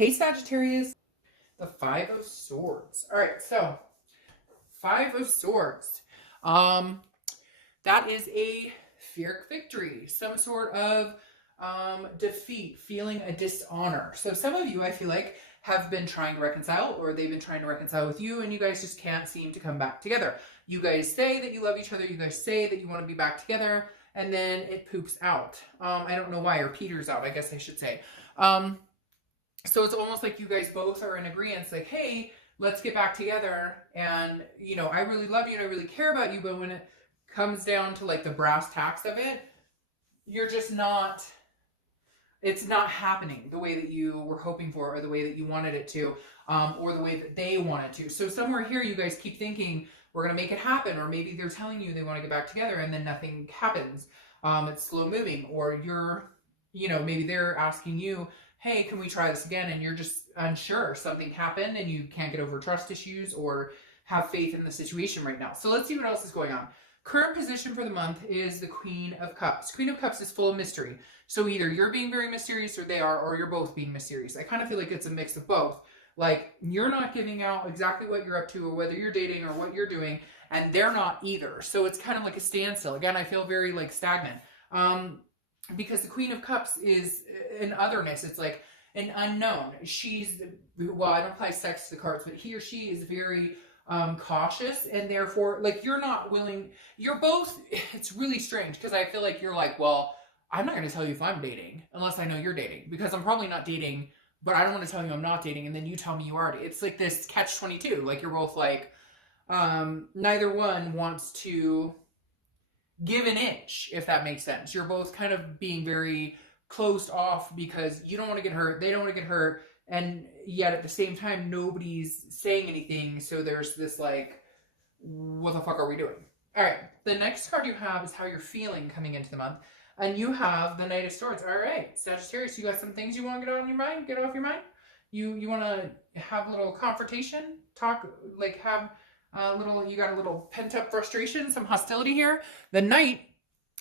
Hey Sagittarius, the Five of Swords. All right, so Five of Swords. Um, that is a Pyrrhic victory, some sort of defeat, feeling a dishonor. So some of you, I feel like, have been trying to reconcile, or they've been trying to reconcile with you, and you guys just can't seem to come back together. You guys say that you love each other, you guys say that you want to be back together, and then it poops out. I don't know why, or peters out, I guess I should say. So it's almost like you guys both are in agreement, like, hey, let's get back together. And, you know, I really love you and I really care about you. But when it comes down to like the brass tacks of it, you're just not, it's not happening the way that you were hoping for, or the way that you wanted it to, or the way that they wanted to. So somewhere here, you guys keep thinking, we're going to make it happen. Or maybe they're telling you they want to get back together and then nothing happens. It's slow moving, or you're, you know, maybe they're asking you, hey, can we try this again? And you're just unsure. Something happened and you can't get over trust issues or have faith in the situation right now. So let's see what else is going on. Current position for the month is the Queen of Cups. Queen of Cups is full of mystery. So either you're being very mysterious or they are, or you're both being mysterious. I kind of feel like it's a mix of both. Like, you're not giving out exactly what you're up to or whether you're dating or what you're doing, and they're not either. So it's kind of like a standstill. Again, I feel very like stagnant. Because the Queen of Cups is an otherness. It's like an unknown. She's, well, I don't apply sex to the cards, but he or she is very cautious, and therefore, like, you're not willing, you're both, it's really strange, because I feel like you're like, well, I'm not going to tell you if I'm dating, unless I know you're dating, because I'm probably not dating, but I don't want to tell you I'm not dating, and then you tell me you are. It's like this catch-22, like, you're both like, neither one wants to give an inch, if that makes sense. You're both kind of being very closed off because you don't want to get hurt, they don't want to get hurt, and yet at the same time, nobody's saying anything, so there's this like, what the fuck are we doing? All right, the next card you have is how you're feeling coming into the month, and you have the Knight of Swords. All right, Sagittarius, you got some things you want to get on your mind, get off your mind? You want to have a little confrontation, talk, like have you got a little pent-up frustration, some hostility here. The Knight,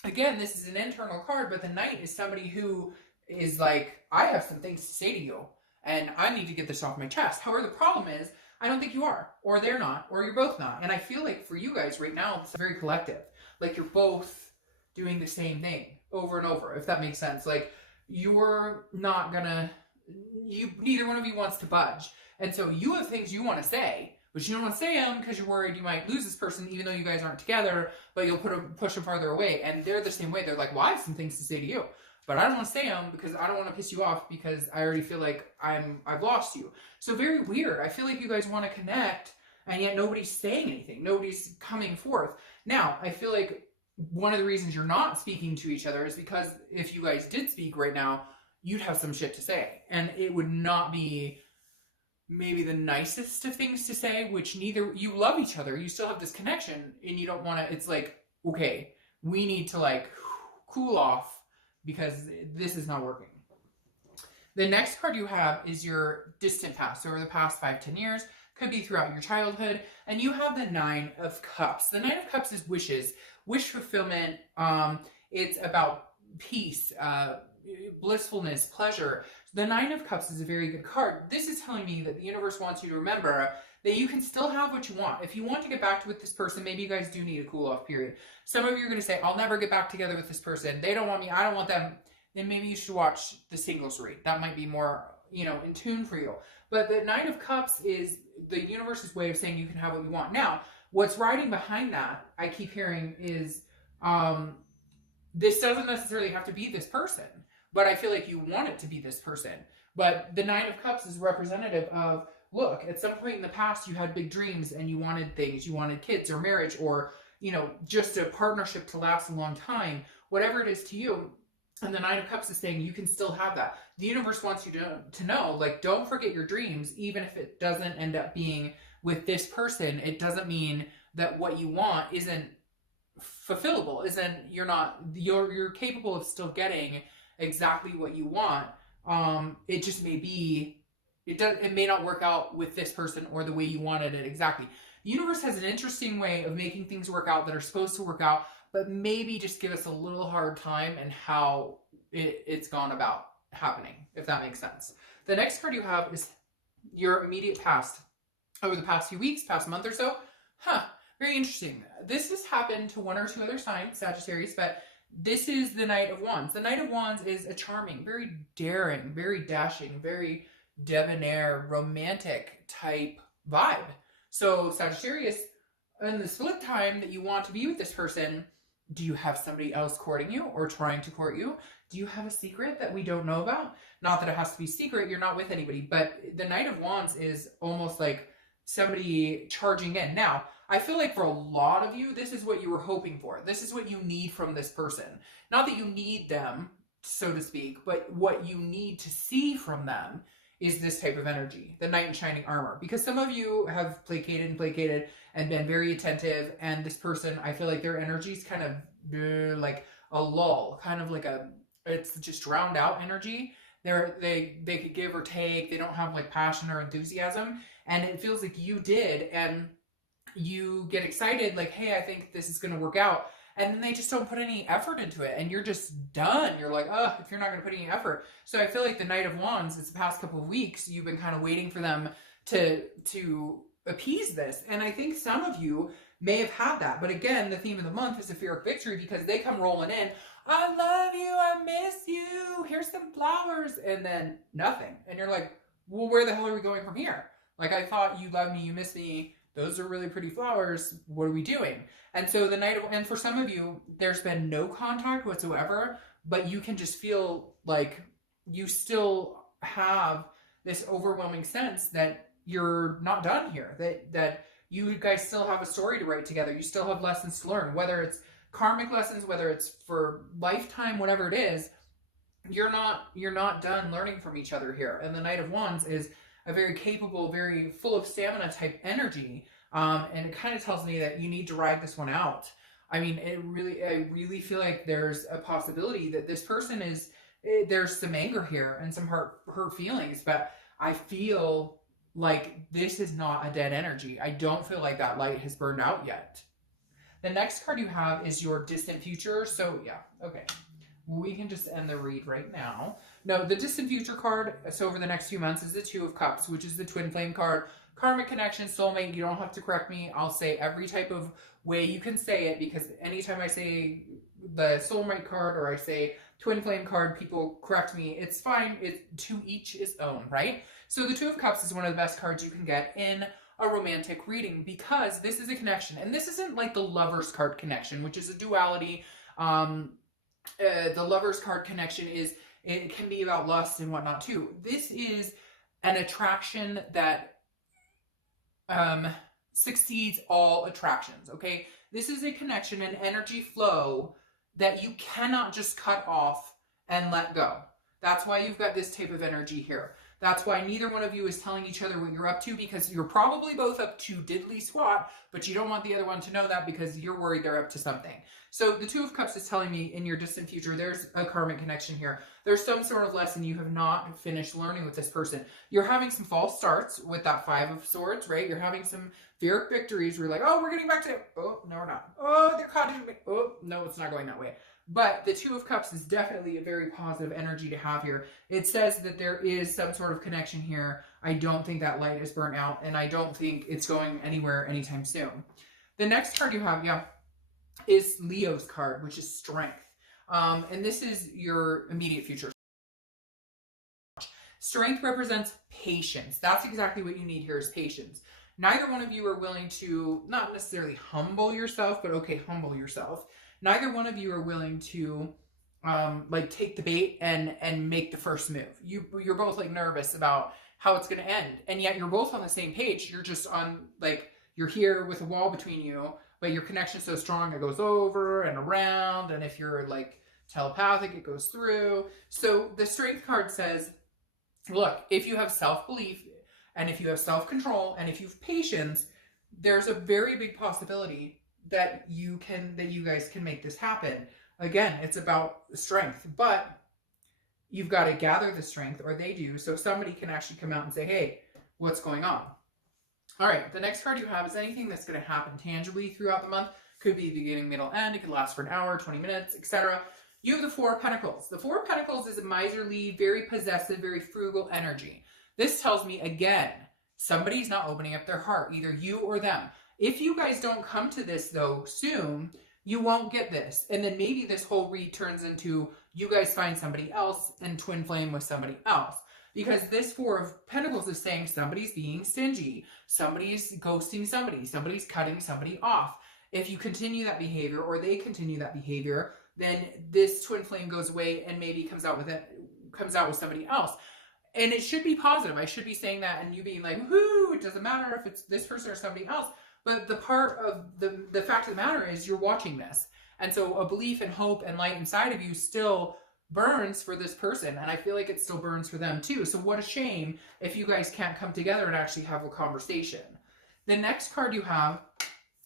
again, this is an internal card, but the Knight is somebody who is like, I have some things to say to you, and I need to get this off my chest. However, the problem is, I don't think you are, or they're not, or you're both not. And I feel like for you guys right now, it's very collective. Like, you're both doing the same thing over and over, if that makes sense. Like, you're not gonna, neither one of you wants to budge. And so you have things you want to say, but you don't want to say them because you're worried you might lose this person, even though you guys aren't together, but you'll push them farther away. And they're the same way. They're like, well, I have some things to say to you, but I don't want to say them because I don't want to piss you off, because I already feel like I've lost you. So very weird. I feel like you guys want to connect, and yet nobody's saying anything. Nobody's coming forth. Now, I feel like one of the reasons you're not speaking to each other is because if you guys did speak right now, you'd have some shit to say, and it would not be maybe the nicest of things to say, which neither, you love each other, you still have this connection, and you don't want to, it's like, okay, we need to like cool off because this is not working. The next card you have is your distant past, over the past 5-10 years, could be throughout your childhood, and you have the Nine of Cups. The Nine of Cups is wishes, wish fulfillment. It's about peace, blissfulness, pleasure. The Nine of Cups is a very good card. This is telling me that the universe wants you to remember that you can still have what you want. If you want to get back with this person, maybe you guys do need a cool off period. Some of you are going to say, I'll never get back together with this person. They don't want me. I don't want them. Then maybe you should watch the singles rate. That might be more, you know, in tune for you. But the Nine of Cups is the universe's way of saying you can have what you want. Now, what's riding behind that, I keep hearing, is this doesn't necessarily have to be this person, but I feel like you want it to be this person. But the Nine of Cups is representative of, look, at some point in the past, you had big dreams and you wanted things. You wanted kids or marriage or, you know, just a partnership to last a long time, whatever it is to you. And the Nine of Cups is saying you can still have that. The universe wants you to know, like, don't forget your dreams, even if it doesn't end up being with this person. It doesn't mean that what you want isn't fulfillable, you're capable of still getting exactly what you want. It just may be, it may not work out with this person or the way you wanted it exactly. The universe has an interesting way of making things work out that are supposed to work out, but maybe just give us a little hard time in how it's gone about happening, if that makes sense. The next card you have is your immediate past. Over the past few weeks, past month or so. Very interesting. This has happened to one or two other signs, Sagittarius, but this is the Knight of Wands. The Knight of Wands is a charming, very daring, very dashing, very debonair, romantic type vibe. So Sagittarius, in this flip time that you want to be with this person, do you have somebody else courting you or trying to court you? Do you have a secret that we don't know about? Not that it has to be secret, you're not with anybody, but the Knight of Wands is almost like somebody charging in. Now, I feel like for a lot of you, this is what you were hoping for. This is what you need from this person. Not that you need them, so to speak, but what you need to see from them is this type of energy, the knight in shining armor. Because some of you have placated and been very attentive, and this person, I feel like their energy is kind of like a lull, kind of like it's just drowned out energy. They could give or take. They don't have like passion or enthusiasm, and it feels like you did, and you get excited like, hey, I think this is going to work out, and then they just don't put any effort into it, and you're just done. You're like, oh, if you're not going to put any effort. So I feel like the Knight of Wands, it's the past couple of weeks, you've been kind of waiting for them to appease this, and I think some of you may have had that. But again, the theme of the month is a fear of victory, because they come rolling in, I love you, I miss you, here's some flowers, and then nothing. And you're like, well, where the hell are we going from here? Like, I thought you loved me, you miss me, those are really pretty flowers, what are we doing? And so and for some of you, there's been no contact whatsoever, but you can just feel like you still have this overwhelming sense that you're not done here, that you guys still have a story to write together. You still have lessons to learn, whether it's karmic lessons, whether it's for lifetime, whatever it is. You're not done learning from each other here. And the Knight of Wands is a very capable, very full of stamina type energy. And it kind of tells me that you need to ride this one out. I mean, I really feel like there's a possibility that this person there's some anger here and some hurt feelings, but I feel like this is not a dead energy. I don't feel like that light has burned out yet. The next card you have is your distant future. So yeah, okay. We can just end the read right now. No, the distant future card, so over the next few months, is the Two of Cups, which is the twin flame card. Karmic connection, soulmate, you don't have to correct me. I'll say every type of way you can say it, because anytime I say the soulmate card or I say twin flame card, people correct me. It's fine. It's to each his own, right? So the Two of Cups is one of the best cards you can get in a romantic reading, because this is a connection. And this isn't like the Lover's card connection, which is a duality. The Lover's card connection it can be about lust and whatnot too. This is an attraction that succeeds all attractions, okay? This is a connection, an energy flow that you cannot just cut off and let go. That's why you've got this type of energy here. That's why neither one of you is telling each other what you're up to, because you're probably both up to diddly squat, but you don't want the other one to know that because you're worried they're up to something. So the Two of Cups is telling me in your distant future, there's a karmic connection here. There's some sort of lesson you have not finished learning with this person. You're having some false starts with that Five of Swords, right? You're having some Pyrrhic victories where you're like, oh, we're getting back to it. Oh, no, we're not. Oh, they're caught in me. Oh, no, it's not going that way. But the Two of Cups is definitely a very positive energy to have here. It says that there is some sort of connection here. I don't think that light is burnt out, and I don't think it's going anywhere anytime soon. The next card you have, is Leo's card, which is Strength. And this is your immediate future. Strength represents patience. That's exactly what you need here, is patience. Neither one of you are willing to, not necessarily humble yourself, but okay, humble yourself. Neither one of you are willing to like take the bait and make the first move. You're both like nervous about how it's going to end, and yet you're both on the same page. You're just on, like, you're here with a wall between you, but your connection's so strong it goes over and around, and if you're like telepathic, it goes through. So the Strength card says, look, if you have self-belief and if you have self-control and if you have patience, there's a very big possibility that you guys can make this happen. Again, it's about strength, but you've got to gather the strength, or they do, so somebody can actually come out and say, hey, what's going on? All right, the next card you have is anything that's going to happen tangibly throughout the month. Could be beginning, middle, end. It could last for an hour, 20 minutes, etc. You have the Four of Pentacles. The Four of Pentacles is a miserly, very possessive, very frugal energy. This tells me, again, somebody's not opening up their heart, either you or them. If you guys don't come to this, though, soon, you won't get this. And then maybe this whole read turns into you guys find somebody else and twin flame with somebody else. Because this Four of Pentacles is saying somebody's being stingy, somebody's ghosting somebody, somebody's cutting somebody off. If you continue that behavior or they continue that behavior, then this twin flame goes away and maybe comes out with somebody else. And it should be positive. I should be saying that and you being like, whoo, it doesn't matter if it's this person or somebody else. But the part of the fact of the matter is you're watching this. And so a belief and hope and light inside of you still burns for this person. And I feel like it still burns for them too. So what a shame if you guys can't come together and actually have a conversation. The next card you have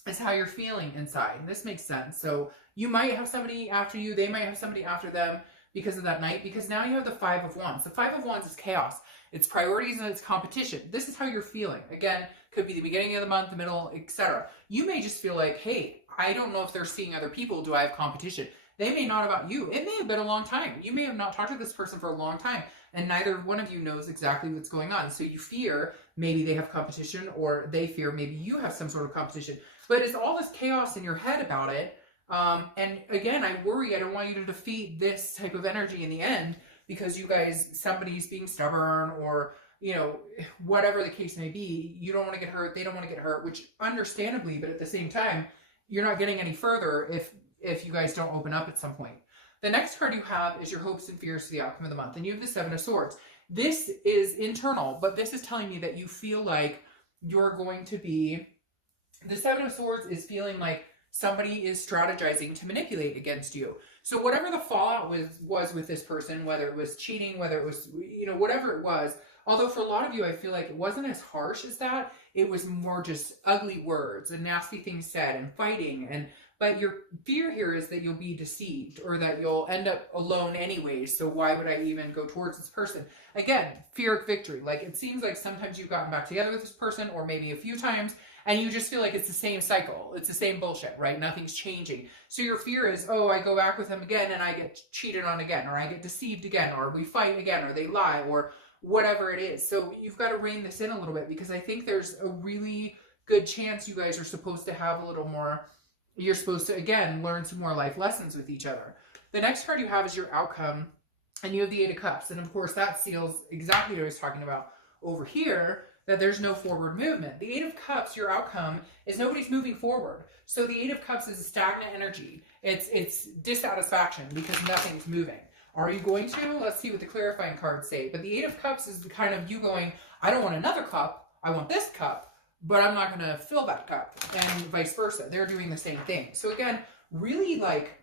is how you're feeling inside. This makes sense. So you might have somebody after you. They might have somebody after them because of that night. Because now you have the Five of Wands. The Five of Wands is chaos. It's priorities and it's competition. This is how you're feeling. Again, could be the beginning of the month, the middle, etc. You may just feel like, hey, I don't know if they're seeing other people. Do I have competition? They may not about you. It may have been a long time. You may have not talked to this person for a long time, and neither one of you knows exactly what's going on. So you fear maybe they have competition, or they fear maybe you have some sort of competition. But it's all this chaos in your head about it. And again, I worry. I don't want you to defeat this type of energy in the end because you guys, somebody's being stubborn or, you know, whatever the case may be. You don't want to get hurt. They don't want to get hurt, which understandably, but at the same time, you're not getting any further if you guys don't open up at some point. The next card you have is your hopes and fears to the outcome of the month. And you have the Seven of Swords. This is internal, but this is telling me that you feel like you're going to be... The Seven of Swords is feeling like somebody is strategizing to manipulate against you. So whatever the fallout was with this person, whether it was cheating, whether it was, you know, whatever it was, although for a lot of you, I feel like it wasn't as harsh as that. It was more just ugly words and nasty things said and fighting. But your fear here is that you'll be deceived or that you'll end up alone anyways. So why would I even go towards this person? Again, fear of victory. Like it seems like sometimes you've gotten back together with this person or maybe a few times and you just feel like it's the same cycle. It's the same bullshit, right? Nothing's changing. So your fear is, oh, I go back with them again and I get cheated on again, or I get deceived again, or we fight again, or they lie, or whatever it is. So you've got to rein this in a little bit because I think there's a really good chance you guys are supposed to have a little more... You're supposed to, again, learn some more life lessons with each other. The next card you have is your outcome, and you have the Eight of Cups. And, of course, that seals exactly what I was talking about over here, that there's no forward movement. The Eight of Cups, your outcome, is nobody's moving forward. So the Eight of Cups is a stagnant energy. It's dissatisfaction because nothing's moving. Are you going to? Let's see what the clarifying cards say. But the Eight of Cups is the kind of you going, I don't want another cup. I want this cup. But I'm not going to fill that cup, and vice versa. They're doing the same thing. So again, really like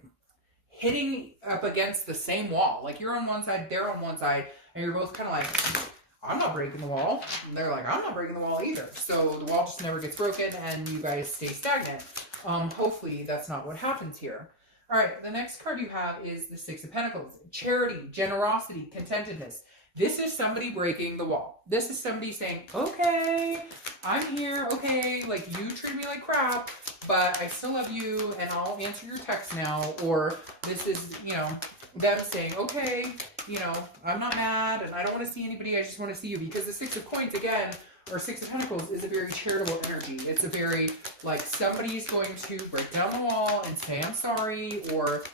hitting up against the same wall. Like you're on one side, they're on one side, and you're both kind of like, I'm not breaking the wall. And they're like, I'm not breaking the wall either. So the wall just never gets broken, and you guys stay stagnant. Hopefully that's not what happens here. All right, the next card you have is the Six of Pentacles. Charity, generosity, contentedness. This is somebody breaking the wall. This is somebody saying, okay, I'm here. Okay, like you treat me like crap, but I still love you and I'll answer your text now. Or this is, you know, them saying, okay, you know, I'm not mad and I don't want to see anybody. I just want to see you. Because the Six of Coins, again, or Six of Pentacles is a very charitable energy. It's a very, like, somebody's going to break down the wall and say, I'm sorry, or,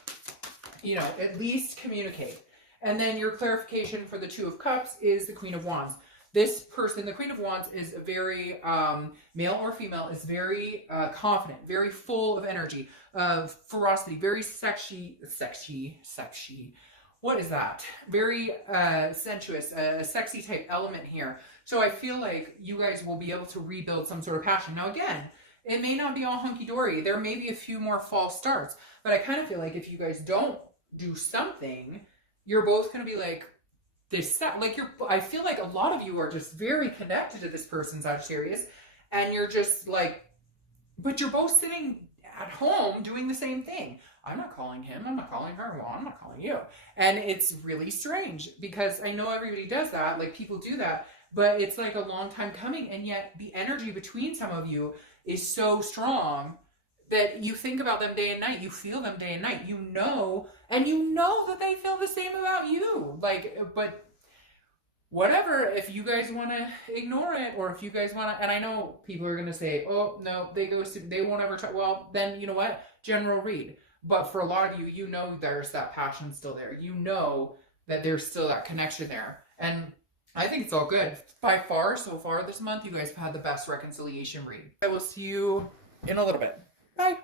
you know, at least communicate. And then your clarification for the Two of Cups is the Queen of Wands. This person, the Queen of Wands, is a very, male or female, is very confident, very full of energy, of ferocity, very sexy. What is that? Very sensuous, a sexy type element here. So I feel like you guys will be able to rebuild some sort of passion. Now again, it may not be all hunky-dory. There may be a few more false starts. But I kind of feel like if you guys don't do something, you're both going to be like, I feel like a lot of you are just very connected to this person, Sagittarius, and you're just like, but you're both sitting at home doing the same thing. I'm not calling him, I'm not calling her, well, I'm not calling you. And it's really strange because I know everybody does that, like people do that, but it's like a long time coming, and yet the energy between some of you is so strong that you think about them day and night. You feel them day and night. You know, and you know that they feel the same about you. Like, but whatever, if you guys want to ignore it, or if you guys want to, and I know people are going to say, oh, no, they won't ever try. Well, then you know what? General read. But for a lot of you, you know there's that passion still there. You know that there's still that connection there. And I think it's all good. By far, so far this month, you guys have had the best reconciliation read. I will see you in a little bit. Bye.